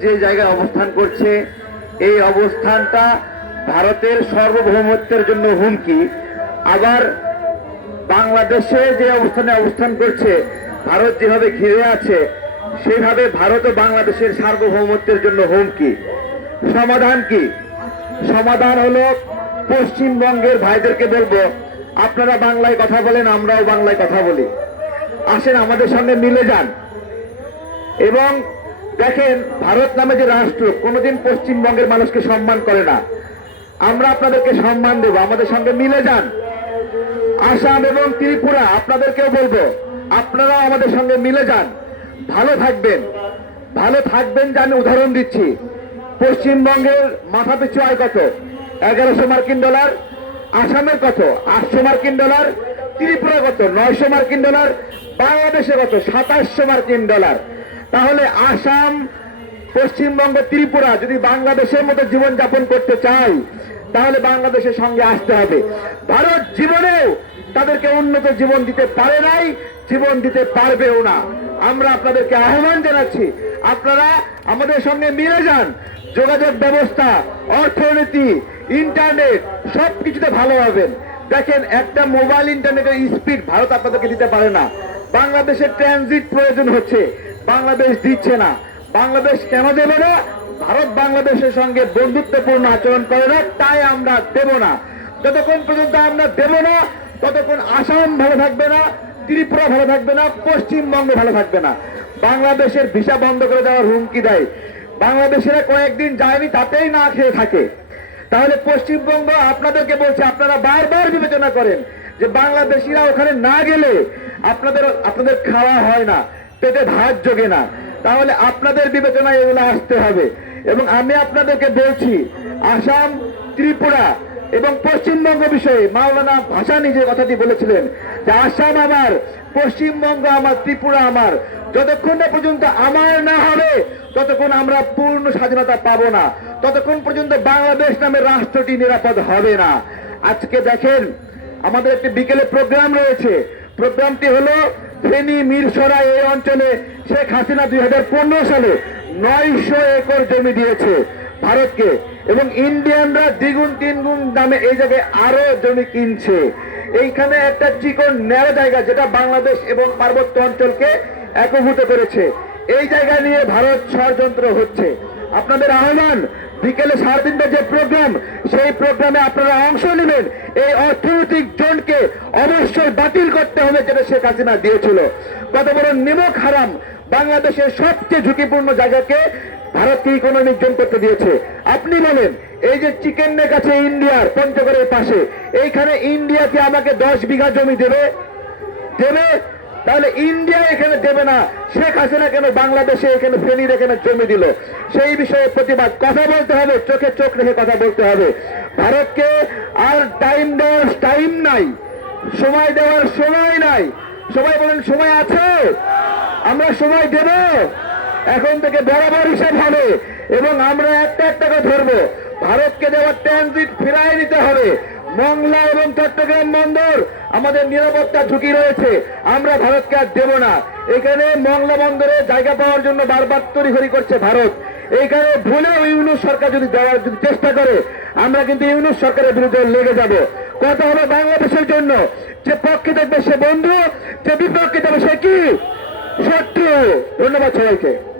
যে জায়গায় অবস্থান করছে, এই অবস্থানটা ভারতের সার্বভৌমত্বের জন্য হুমকি। আবার বাংলাদেশে যে অবস্থানে অবস্থান করছে, ভারত যেভাবে ঘিরে আছে সেইভাবে ভারত ও বাংলাদেশের সার্বভৌমত্বের জন্য হুমকি। সমাধান কি? সমাধান হলো পশ্চিমবঙ্গের ভাইদেরকে বলব, আপনারা বাংলায় কথা বলেন, আমরাও বাংলায় কথা বলি। আসেন আমাদের সঙ্গে মিলে যান। এবং দেখেন, ভারত নামে যে রাষ্ট্র, কোনোদিন পশ্চিমবঙ্গের মানুষকে সম্মান করে না। আমরা আপনাদেরকে সম্মান দেব, আমাদের সঙ্গে মিলে যান। আসাম এবং ত্রিপুরা, আপনাদেরকেও বলব, আপনারাও আমাদের সঙ্গে মিলে যান। ভালো থাকবেন। ভালো থাকবেন যে আমি উদাহরণ দিচ্ছি। পশ্চিমবঙ্গের মাথা পিছু আয় কত? এগারোশো মার্কিন ডলার। আসামের কত? আটশো মার্কিন ডলার। ত্রিপুরা কত? নয়শো মার্কিন ডলার। বাংলাদেশে কত? সাতাশশো মার্কিন ডলার। তাহলে আসাম, পশ্চিমবঙ্গ, ত্রিপুরা যদি বাংলাদেশের মতো জীবন যাপন করতে চায়, তাহলে বাংলাদেশের সঙ্গে আসতে হবে। ভারত জীবনেও তাদেরকে উন্নত জীবন দিতে পারে নাই, জীবন দিতে পারবেও না। আমরা আপনাদেরকে আহ্বান জানাচ্ছি, আপনারা আমাদের সঙ্গে মিলে যান। যোগাযোগ ব্যবস্থা, অর্থনীতি, ইন্টারনেট সব কিছুতে ভালো হবেন। দেখেন, একটা মোবাইল, ইন্টারনেটের স্পিড ভারত আপনাদেরকে দিতে পারে না। বাংলাদেশের ট্রানজিট প্রয়োজন হচ্ছে। বাংলাদেশ দিচ্ছে না। বাংলাদেশ কেন দেবে না? ভারত বাংলাদেশের সঙ্গে বন্ধুত্বপূর্ণ আচরণ করে না, তাই আমরা দেব না। যতক্ষণ পর্যন্ত আমরা দেব না, ততক্ষণ আসাম ভালো থাকবে না, ত্রিপুরা ভালো থাকবে না, পশ্চিমবঙ্গ ভালো থাকবে না। বাংলাদেশের ভিসা বন্ধ করে দেওয়ার হুমকি দেয়। বাংলাদেশেরা কয়েকদিন যায়নি, তাতেই না খেয়ে থাকে। তাহলে পশ্চিমবঙ্গ আপনাদেরকে বলছে, আপনারা বারবার বিবেচনা করেন যে বাংলাদেশিরা ওখানে না গেলে আপনাদের আপনাদের খাওয়া হয় না। পেটে ভাত জোগে না। তাহলে আপনাদের বিবেচনায় এগুলো আসতে হবে। এবং আমি আপনাদেরকে বলছি, আসাম, ত্রিপুরা এবং পশ্চিমবঙ্গ বিষয়ে মাওলানা ভাসানি যে কথাটি বলেছিলেন যে, আসাম আমার, পশ্চিমবঙ্গ আমার, ত্রিপুরা আমার, যতক্ষণ না পর্যন্ত আমার না হবে, ততক্ষণ আমরা পূর্ণ স্বাধীনতা পাবো না। ততক্ষণ পর্যন্ত বাংলাদেশ নামের রাষ্ট্রটি নিরাপদ হবে না। আজকে দেখেন, আমাদের একটি বিকেলে প্রোগ্রাম রয়েছে। প্রোগ্রামটি হলো ফেনী মিরসরা এই অঞ্চলে শেখ হাসিনা দুই হাজার পনেরো সালে নয়শো একর জমি দিয়েছে ভারতকে। এবং ইন্ডিয়ানরা দ্বিগুণ, তিনগুণ দামে এই জায়গায় আরও জমি কিনছে। এইখানে একটা চিকন ন্যারো জায়গা যেটা বাংলাদেশ এবং পার্বত্য অঞ্চলকে একভূত করেছে। এই জায়গা নিয়ে ভারত ষড়যন্ত্র হচ্ছে। আপনাদের আহ্বান, বিকেলে সাড়ে তিনটা যে প্রোগ্রাম সেই প্রোগ্রামে আপনারা অংশ নেবেন। এই অর্থনৈতিক জোনকে অবশ্যই বাতিল করতে হবে যেটা শেখ হাসিনা দিয়েছিল। কত বড় নিমক হারাম বাংলাদেশের সবচেয়ে ঝুঁকিপূর্ণ জায়গাকে ভারতকে ইকোনমিক জোন করতে দিয়েছে? আপনি বলেন, এই যে চিকেন নেক আছে ইন্ডিয়ার পঞ্চগড়ের পাশে, এইখানে ইন্ডিয়াকে আমাকে দশ বিঘা জমি দেবে? দেবে? তাহলে ইন্ডিয়া এখানে দেবে না, শেখ হাসিনা কেন বাংলাদেশে এখানে ফেনীর এখানে জমি দিল? সেই বিষয়ে প্রতিবাদ, কথা বলতে হবে, চোখে চোখ রেখে কথা বলতে হবে। ভারতকে আর টাইম দেওয়ার টাইম নাই। সময় দেওয়ার সময় নাই। সবাই বলেন, সময় আছে? আমরা সময় দেব। এখন থেকে বরাবর হিসাব হবে এবং আমরা একটা একটা করে ধরবো। ভারতকে দেওয়ার ট্রানজিট ফিরাই নিতে হবে। মংলা এবং চট্টগ্রাম বন্দর, আমাদের নিরাপত্তা ঝুঁকি রয়েছে। আমরা ভারতকে আর দেব না। এখানে মংলা বন্দরে জায়গা পাওয়ার জন্য বারবার তড়িঘড়ি করছে ভারত। এইখানে ভুলেও ইউনুস সরকার যদি দেওয়ার যদি চেষ্টা করে, আমরা কিন্তু ইউনুস সরকারের বিরুদ্ধে লেগে যাব। কথা হলো বাংলাদেশের জন্য। যে পক্ষে দেখবে সে বন্ধু, যে বিপক্ষে দেবে সে কি? শত্রু। ধন্যবাদ সবাইকে।